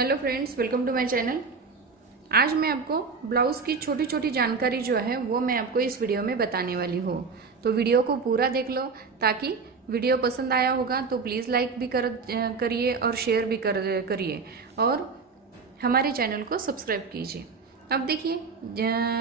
Hello friends, welcome to my channel. आज मैं आपको ब्लाउज की छोटी छोटी जानकारी जो है वो मैं आपको इस वीडियो में बताने वाली हूँ। तो वीडियो को पूरा देख लो, ताकि वीडियो पसंद आया होगा तो प्लीज लाइक भी करिए और शेयर भी करिए और हमारे चैनल को सब्सक्राइब कीजिए। अब देखिए,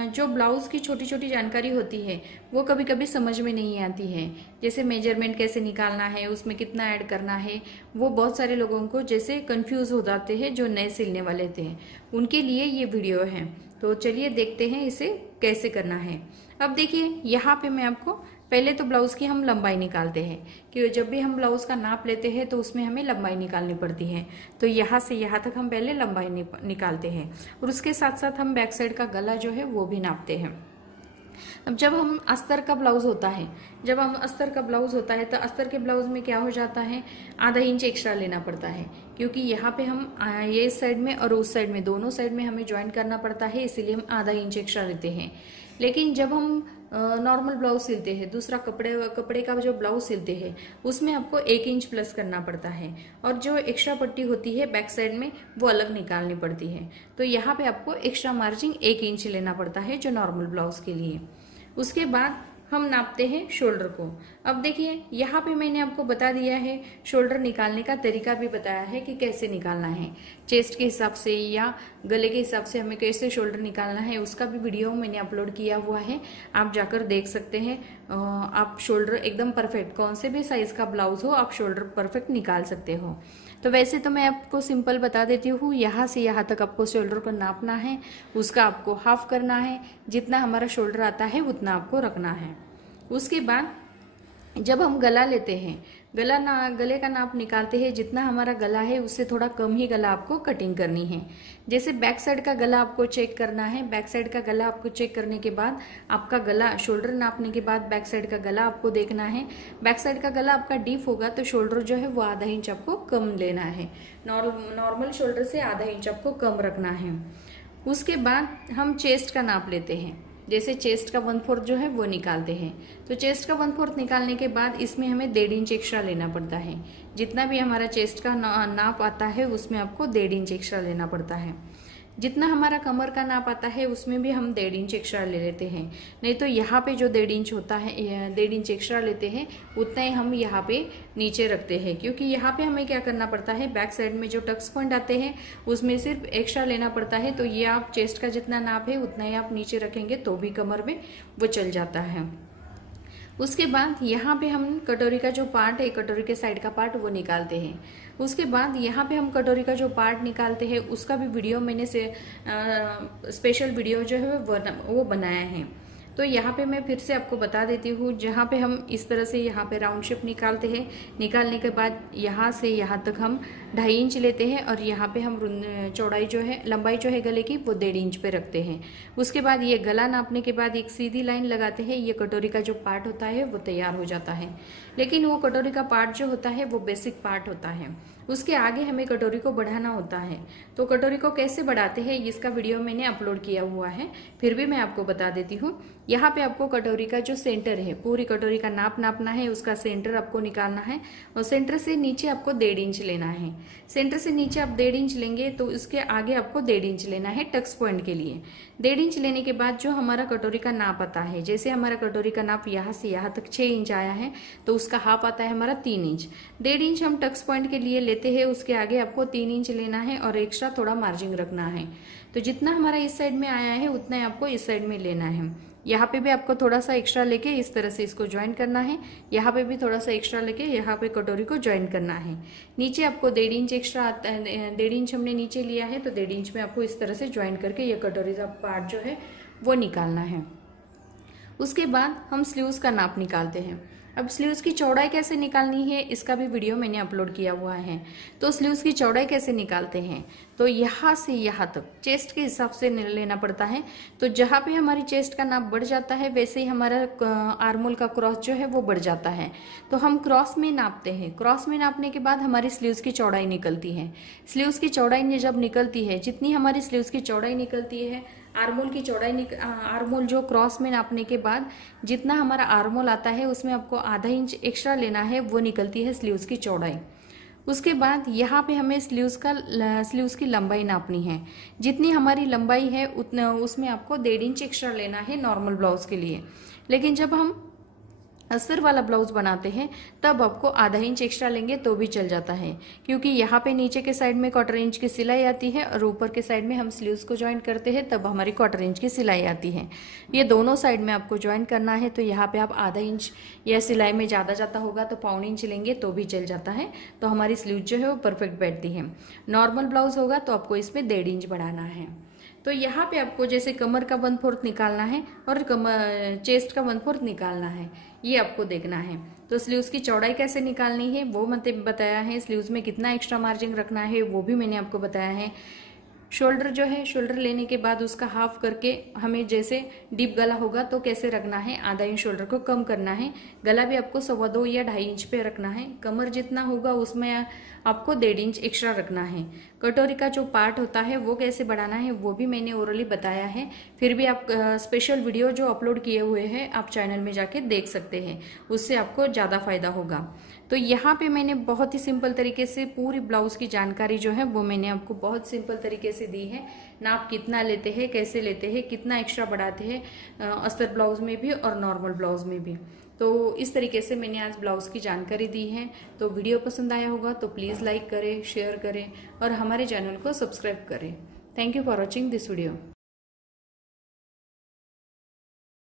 जो ब्लाउज की छोटी छोटी जानकारी होती है वो कभी कभी समझ में नहीं आती है। जैसे मेजरमेंट कैसे निकालना है, उसमें कितना ऐड करना है, वो बहुत सारे लोगों को जैसे कंफ्यूज हो जाते हैं जो नए सिलने वाले थे। उनके लिए ये वीडियो है। तो चलिए देखते हैं इसे कैसे करना है। अब देखिए, यहाँ पे मैं आपको पहले तो ब्लाउज की हम लंबाई निकालते हैं कि जब भी हम ब्लाउज का नाप लेते हैं तो उसमें हमें लंबाई निकालनी पड़ती है। तो यहाँ से यहाँ तक हम पहले लंबाई निकालते हैं और उसके साथ साथ हम बैक साइड का गला जो है वो भी नापते हैं। अब जब हम अस्तर का ब्लाउज होता है तो अस्तर के ब्लाउज में क्या हो जाता है, आधा इंच एक्स्ट्रा लेना पड़ता है, क्योंकि यहाँ पे हम ये इस साइड में और उस साइड में दोनों साइड में हमें ज्वाइंट करना पड़ता है, इसीलिए हम आधा इंच एक्स्ट्रा लेते हैं। लेकिन जब हम नॉर्मल ब्लाउज सिलते हैं, दूसरा कपड़े का जो ब्लाउज सिलते हैं, उसमें आपको 1 इंच प्लस करना पड़ता है और जो एक्स्ट्रा पट्टी होती है बैक साइड में वो अलग निकालनी पड़ती है। तो यहाँ पे आपको एक्स्ट्रा मार्जिन 1 इंच लेना पड़ता है जो नॉर्मल ब्लाउज के लिए। उसके बाद हम नापते हैं शोल्डर को। अब देखिए, यहाँ पे मैंने आपको बता दिया है, शोल्डर निकालने का तरीका भी बताया है कि कैसे निकालना है। चेस्ट के हिसाब से या गले के हिसाब से हमें कैसे शोल्डर निकालना है, उसका भी वीडियो मैंने अपलोड किया हुआ है, आप जाकर देख सकते हैं। आप शोल्डर एकदम परफेक्ट, कौन से भी साइज का ब्लाउज हो आप शोल्डर परफेक्ट निकाल सकते हो। तो वैसे तो मैं आपको सिंपल बता देती हूँ, यहाँ से यहाँ तक आपको शोल्डर को नापना है, उसका आपको हाफ करना है, जितना हमारा शोल्डर आता है उतना आपको रखना है। उसके बाद जब हम गला लेते हैं, गले का नाप निकालते हैं, जितना हमारा गला है उससे थोड़ा कम ही गला आपको कटिंग करनी है। जैसे बैक साइड का गला आपको चेक करना है, बैक साइड का गला आपको चेक करने के बाद आपका गला, शोल्डर नापने के बाद बैक साइड का गला आपको देखना है। बैक साइड का गला आपका डीप होगा तो शोल्डर जो है वो आधा इंच आपको कम लेना है, नॉर्मल शोल्डर से आधा इंच आपको कम रखना है। उसके बाद हम चेस्ट का नाप लेते हैं। जैसे चेस्ट का 1/4 जो है वो निकालते हैं, तो चेस्ट का 1/4 निकालने के बाद इसमें हमें 1.5 इंच एक्स्ट्रा लेना पड़ता है। जितना भी हमारा चेस्ट का नाप आता है उसमें आपको 1.5 इंच एक्स्ट्रा लेना पड़ता है। जितना हमारा कमर का नाप आता है उसमें भी हम 1.5 इंच एक्स्ट्रा ले लेते हैं। नहीं तो यहाँ पे जो 1.5 इंच होता है, 1.5 इंच एक्स्ट्रा लेते हैं, उतना ही हम यहाँ पे नीचे रखते हैं, क्योंकि यहाँ पे हमें क्या करना पड़ता है, बैक साइड में जो टक्स पॉइंट आते हैं उसमें सिर्फ एक्स्ट्रा लेना पड़ता है। तो ये आप चेस्ट का जितना नाप है उतना ही आप नीचे रखेंगे तो भी कमर में वो चल जाता है। उसके बाद यहाँ पे हम कटोरी का जो पार्ट है, कटोरी के साइड का पार्ट वो निकालते हैं। उसके बाद यहाँ पे हम कटोरी का जो पार्ट निकालते हैं उसका भी वीडियो मैंने स्पेशल वीडियो जो है वो बनाया है। तो यहाँ पे मैं फिर से आपको बता देती हूँ, जहाँ पे हम इस तरह से यहाँ पे राउंड शेप निकालते हैं, निकालने के बाद यहाँ से यहाँ तक हम 2.5 इंच लेते हैं और यहाँ पे हम चौड़ाई जो है, लंबाई जो है गले की वो 1.5 इंच पे रखते हैं। उसके बाद ये गला नापने के बाद एक सीधी लाइन लगाते हैं, ये कटोरी का जो पार्ट होता है वो तैयार हो जाता है। लेकिन वो कटोरी का पार्ट जो होता है वो बेसिक पार्ट होता है, उसके आगे हमें कटोरी को बढ़ाना होता है। तो कटोरी को कैसे बढ़ाते हैं इसका वीडियो मैंने अपलोड किया हुआ है, फिर भी मैं आपको बता देती हूँ। यहाँ पे आपको कटोरी का जो सेंटर है, पूरी कटोरी का नाप नापना है, उसका सेंटर आपको निकालना है और सेंटर से नीचे आपको 1.5 इंच लेना है। सेंटर से नीचे आप 1.5 इंच लेंगे तो उसके आगे आपको 1.5 इंच लेना है टक्स पॉइंट के लिए। 1.5 इंच लेने के बाद जो हमारा कटोरी का नाप आता है, जैसे हमारा कटोरी का नाप यहाँ से यहाँ तक 6 इंच आया है तो उसका हाफ आता है हमारा 3 इंच। 1.5 इंच हम टक्स पॉइंट के लिए लेते हैं, उसके आगे आपको 3 इंच लेना है और एक्स्ट्रा थोड़ा मार्जिन रखना है। तो जितना हमारा इस साइड में आया है उतना ही आपको इस साइड में लेना है। यहाँ पे भी आपको थोड़ा सा एक्स्ट्रा लेके इस तरह से इसको ज्वाइन करना है, यहाँ पे भी थोड़ा सा एक्स्ट्रा लेके यहाँ पे कटोरी को ज्वाइन करना है। नीचे आपको 1.5 इंच एक्स्ट्रा आता है, 1.5 इंच हमने नीचे लिया है तो 1.5 इंच में आपको इस तरह से ज्वाइन करके ये कटोरी का पार्ट जो है वो निकालना है। उसके बाद हम स्लीव्स का नाप निकालते हैं। अब स्लीव्स की चौड़ाई कैसे निकालनी है इसका भी वीडियो मैंने अपलोड किया हुआ है। तो स्लीव्स की चौड़ाई कैसे निकालते हैं, तो यहाँ से यहाँ तक चेस्ट के हिसाब से लेना पड़ता है। तो जहाँ पे हमारी चेस्ट का नाप बढ़ जाता है वैसे ही हमारा आर्मोल का क्रॉस जो है वो बढ़ जाता है। तो हम क्रॉस में नापते हैं, क्रॉस में नापने के बाद हमारी स्लीव्स की चौड़ाई निकलती है। स्लीव्स की चौड़ाई जब निकलती है, जितनी हमारी स्लीव्स की चौड़ाई निकलती है, आर्मोल की चौड़ाई आर्मोल जो क्रॉस में नापने के बाद जितना हमारा आर्मोल आता है उसमें आपको आधा इंच एक्स्ट्रा लेना है, वो निकलती है स्लीव्स की चौड़ाई। उसके बाद यहाँ पे हमें स्लीव्स की लंबाई नापनी है। जितनी हमारी लंबाई है उतना उसमें आपको 1.5 इंच एक्स्ट्रा लेना है नॉर्मल ब्लाउज के लिए। लेकिन जब हम अस्तर वाला ब्लाउज बनाते हैं तब आपको आधा इंच एक्स्ट्रा लेंगे तो भी चल जाता है, क्योंकि यहाँ पे नीचे के साइड में 1/4 इंच की सिलाई आती है और ऊपर के साइड में हम स्लीव्स को ज्वाइन करते हैं तब हमारी 1/4 इंच की सिलाई आती है। ये दोनों साइड में आपको ज्वाइन करना है, तो यहाँ पे आप आधा इंच या सिलाई में ज़्यादा जाता होगा तो 1/4 इंच लेंगे तो भी चल जाता है। तो हमारी स्लीव जो है वो परफेक्ट बैठती है। नॉर्मल ब्लाउज होगा तो आपको इसमें 1.5 इंच बढ़ाना है। तो यहाँ पे आपको जैसे कमर का 1/4 निकालना है और चेस्ट का 1/4 निकालना है, ये आपको देखना है। तो स्लीव्स की चौड़ाई कैसे निकालनी है वो मैंने बताया है। स्लीव्स में कितना एक्स्ट्रा मार्जिन रखना है वो भी मैंने आपको बताया है। शोल्डर जो है, शोल्डर लेने के बाद उसका हाफ करके हमें जैसे डीप गला होगा तो कैसे रखना है, आधा इंच शोल्डर को कम करना है। गला भी आपको 2.25 या 2.5 इंच पे रखना है। कमर जितना होगा उसमें आपको 1.5 इंच एक्स्ट्रा रखना है। कटोरी का जो पार्ट होता है वो कैसे बढ़ाना है वो भी मैंने ओरली बताया है। फिर भी आप स्पेशल वीडियो जो अपलोड किए हुए हैं आप चैनल में जाके देख सकते हैं, उससे आपको ज़्यादा फायदा होगा। तो यहाँ पे मैंने बहुत ही सिंपल तरीके से पूरी ब्लाउज की जानकारी जो है वो मैंने आपको बहुत सिंपल तरीके से दी है। नाप कितना लेते हैं, कैसे लेते हैं, कितना एक्स्ट्रा बढ़ाते हैं अस्तर ब्लाउज में भी और नॉर्मल ब्लाउज में भी। तो इस तरीके से मैंने आज ब्लाउज की जानकारी दी है। तो वीडियो पसंद आया होगा तो प्लीज़ लाइक करें, शेयर करें और हमारे चैनल को सब्सक्राइब करें। Thank you for watching this video.